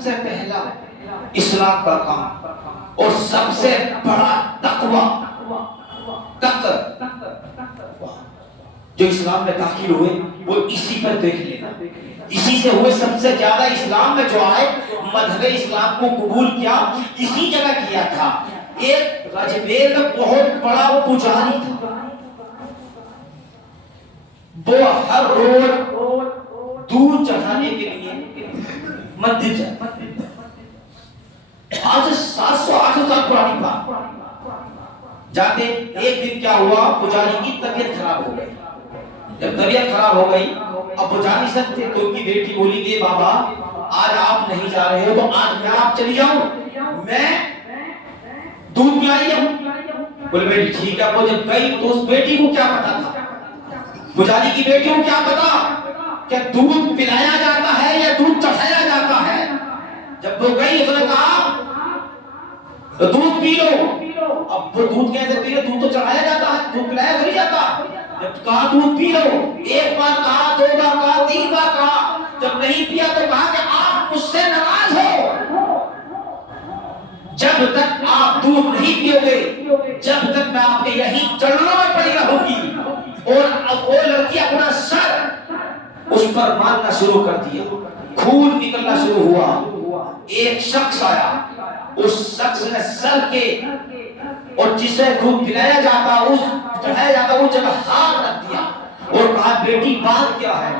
سب سے پہلا اسلام کا کام اور سب سے بڑا تقوی جو اسلام میں داخل ہوئے وہ اسی پر دیکھ لینا. اسی سے ہوئے سب سے زیادہ اسلام میں جو آئے مذہب اسلام کو قبول کیا اسی جگہ کیا تھا. ایک راجبیل میں بہت بڑا پجاری تھا. وہ ہر روز دودھ چڑھانے کے لیے مندر جاتا. آج 700-800 سال پرانی بات. جاتے ایک دن کیا ہوا, پجاری کی طبیعت خراب ہو گئی. جب طبیعت خراب ہو گئی اب وہ جا نہیں سکتے تو ان کی بیٹی بولی کہ بابا آج آپ نہیں جا رہے ہو تو آج میں آپ چلی جاؤں, میں دودھ پلائی ہوں. بولے بیٹی ٹھیک ہے. وہ جب گئی تو اس بیٹی کو کیا پتا تھا, پجاری کی بیٹی کو کیا پتا کہ دودھ پلایا جاتا ہے یا دودھ چڑھایا جاتا ہے. جب وہ گئی اس نے کہا دودھ پی لو. اب وہ دودھ کیسے پی لو, دودھ تو چڑھایا جاتا ہے, دودھ پلایا نہیں جاتا. جب کہا دودھ پی لو, ایک بار کہا, دو بار کہا, تین بار کہا. جب نہیں پیا تو کہا کہ آپ مجھ سے ناراض ہو. جب تک آپ دودھ نہیں پیو گے جب تک میں آپ کے یہی چرنوں میں پڑی رہوں گی. اور اب وہ لڑکی اپنا سر اس پر مارنا شروع کر دیا. خون نکلنا شروع ہوا. ایک شخص آیا, اس شخص نے سر کے اور جسے دودھ پلایا جاتا اس چڑھایا جاتا اس جگہ ہاتھ رکھ دیا اور کہا بیٹی بات کیا ہے.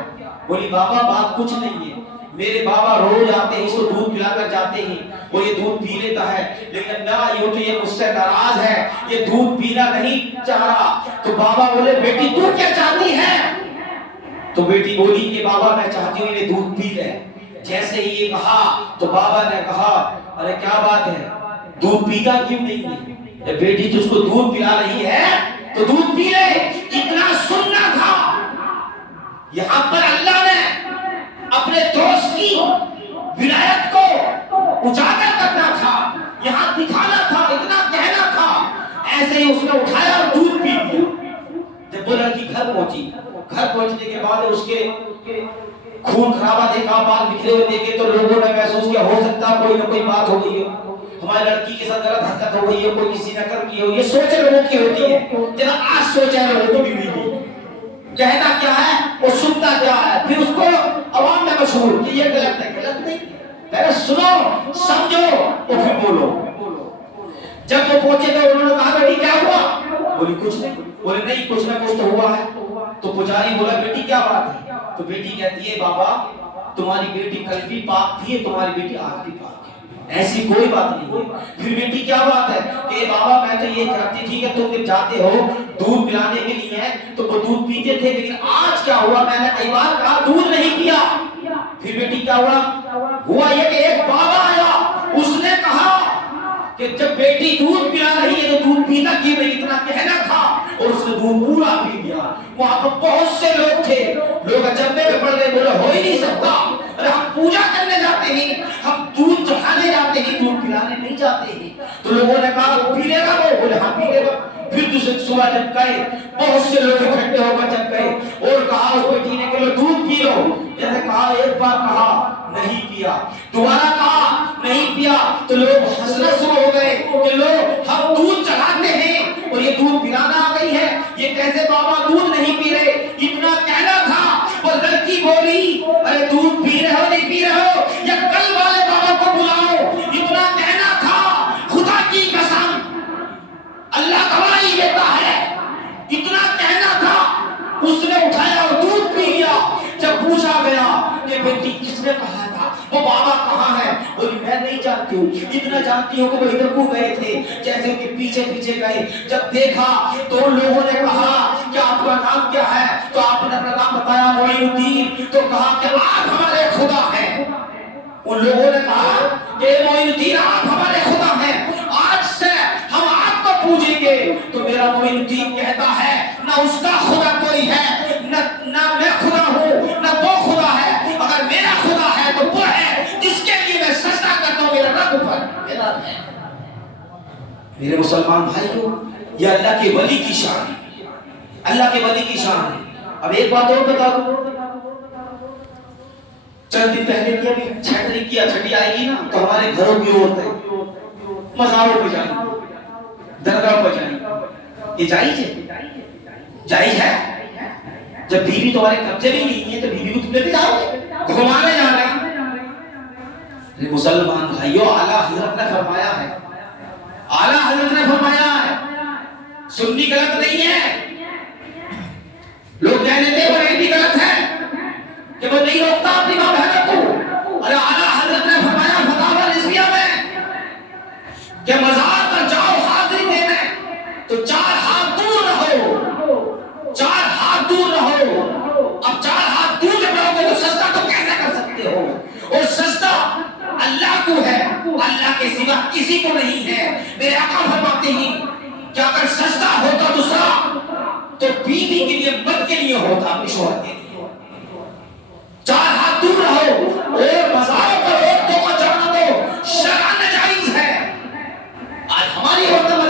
بولی بابا بات کچھ نہیں ہے, میرے بابا روز آتے ہیں اس کو دودھ پلا کر جاتے ہیں, وہ یہ دودھ پی لیتا ہے لیکن نہ یہ تو یہ مجھ سے ناراض ہے, یہ دودھ پینا نہیں چاہ رہا. تو بابا بولے بیٹی تو کیا چاہتی ہے. تو بیٹی بولی کہ بابا میں چاہتی ہوں یہ دودھ پی لے. جیسے ہی یہ کہا تو بابا نے کہا ارے کیا بات ہے, دودھ پیتا کیوں نہیں ہے. بیٹی تجھ کو دودھ پلا رہی ہے تو دودھ پی لے. اتنا سننا تھا. یہاں پر اللہ نے اپنے دوست کی ولایت کو اجاگر کرنا تھا, یہاں دکھانا تھا, اتنا کہنا تھا. ایسے ہی اس نے اٹھایا اور دودھ پی لیا. جب وہ لڑکی گھر پہنچی, گھر پہنچنے کے بعد اس کے خون خرابہ دیکھا, بال بکھرے ہوئے دیکھے تو لوگوں نے محسوس کیا ہو سکتا کوئی نہ کوئی بات ہو گئی ہو, ہماری لڑکی کے ساتھ غلط حرکت ہو گئی ہے, کوئی کسی نے کر کی ہو. یہ سوچے لوگوں کی ہوتی ہے, جنا آج سوچے لوگوں کو بھی ہوئی. کہتا کیا ہے اور سنتا کیا ہے, پھر اس کو عوام میں مشہور کہ یہ غلط ہے. غلط نہیں, پہلے سنو سمجھو اور پھر بولو. جب وہ پہنچے تو انہوں نے کہا بیٹی کیا ہوا. بولی کچھ نہیں. بولے نہیں کچھ نہ کچھ تو ہوا ہے. تو پجاری بولا بیٹی کیا بات ہے. تو بیٹی کہتی ہے بابا تمہاری بیٹی کل بھی پاک تھی, تمہاری بیٹی آج بھی پاک ہے, ایسی کوئی بات نہیں ہے. پھر بیٹی کیا بات ہے کہ بابا میں تو یہ چاہتی تھی کہ تم جب جاتے ہو دودھ پلانے کے لیے تو وہ دودھ پیتے تھے, لیکن آج کیا ہوا میں نے کئی بار کہا دودھ نہیں پیا. پھر بیٹی کیا ہوا یہ کہ ایک بابا آیا, اس نے کہا کہ جب بیٹی دودھ پلا رہی ہے تو دودھ پیتا کیوں نہیں, اتنا کہنا تھا اور اس نے دودھ پورا پی لیا. وہاں پر بہت سے لوگ تھے, لوگ اچنبے میں پڑ گئے, بولے ہو ہی نہیں سکتا, ارے ہم پوجا کرنے جاتے ہیں, ہم دودھ چڑھانے جاتے ہیں, دودھ پلانے نہیں جاتے ہیں. تو لوگوں نے کہا پی لے گا, وہ بولے ہاں پی لے گا. پھر دوسرے صبح جب گئے بہت سے لوگ اکٹھے ہو کر جب گئے اور کہا اس بیٹی نے کہ لو دودھ پی لو. جیسے کہا ایک بار کہا نہیں پیا, دوبارہ کہا نہیں پیا, تو لوگ ہنسنا شروع ہو گئے کہ لو ہم دودھ چڑھاتے ہیں اور یہ دودھ پلانا آ گئی ہے, یہ کیسے بابا دودھ نہیں پی رہے. اتنا کہنا تھا. وہ لڑکی بولی ارے دودھ پی رہے ہو نہیں پی رہے ہو یا کل والے بابا کو بلاؤ. اتنا کہنا تھا. خدا کی قسم اللہ گواہی دیتا ہے, اتنا کہنا تھا. اس نے اٹھایا اور دودھ پی لیا. جب پوچھا گیا کہ بیٹی کس نے کہا تھا, وہ بابا کہاں ہے, بولی میں نہیں جانتی ہوں, اتنا جانتی ہوں کہ وہ ادھر کو گئے تھے. جیسے ان کے پیچھے پیچھے گئے, جب دیکھا تو ان لوگوں نے کہا کہ آپ کا نام کیا ہے, تو آپ نے اپنا نام بتایا معین الدین. تو کہا کہ آپ ہمارے خدا ہیں. ان لوگوں نے کہا کہ معین الدین آپ ہمارے خدا ہیں, آج سے ہم آپ کو پوجیں گے. تو میرا معین الدین کہتا ہے نہ اس کا خدا کوئی ہے, نہ میں خدا ہوں, نہ وہ خدا ہے. اگر میرا خدا ہے تو وہ ہے جس کے لیے میں سجدہ کرتا ہوں, میرا رب پر میرا ہے. میرے مسلمان بھائیوں, یہ اللہ کے ولی کی شان ہے, اللہ کے ولی کی شان ہے. اب ایک بات اور بتا دوں, چند دن پہلے کی ابھی 6 تاریخ کی چھٹی آئے گی نا تو ہمارے گھروں کی عورتیں مزاروں پہ جائیں گی، درگاہ پہ جائیں گی۔ یہ جائز ہے؟ جائز ہے؟ جب بیوی تمہارے قبضے بھی نہیں ہے تو بیوی کو تم لے کے جاؤ گے، گھمانے جا رہے ہیں۔ مسلمان بھائیو، اعلیٰ حضرت نے فرمایا ہے، اعلیٰ حضرت نے فرمایا ہے، سنی غلط نہیں ہے۔ لوگ کہہ لیتے ہیں وہ بھی غلط ہے کہ وہ نہیں روکتا اپنی ماں بہنوں کو، اور اعلیٰ حضرت نے فرمایا فتاوی رضویہ میں کہ مزار پر جاؤ حاضری دینے تو 4 ہاتھ دور رہو، 4 ہاتھ دور رہو۔ اب 4 ہاتھ دور جب رہو گے تو سجدہ تو کیسے کر سکتے ہو؟ اور سجدہ اللہ کو ہے، اللہ کے سوا کسی کو نہیں ہے۔ میرے آقا فرماتے ہیں کہ اگر سجدہ ہوتا دوسرا تو بیوی کے لیے، مرد کے لیے ہوتا، اپنی شوہر کے لیے۔ 4 ہاتھ دور رہو اور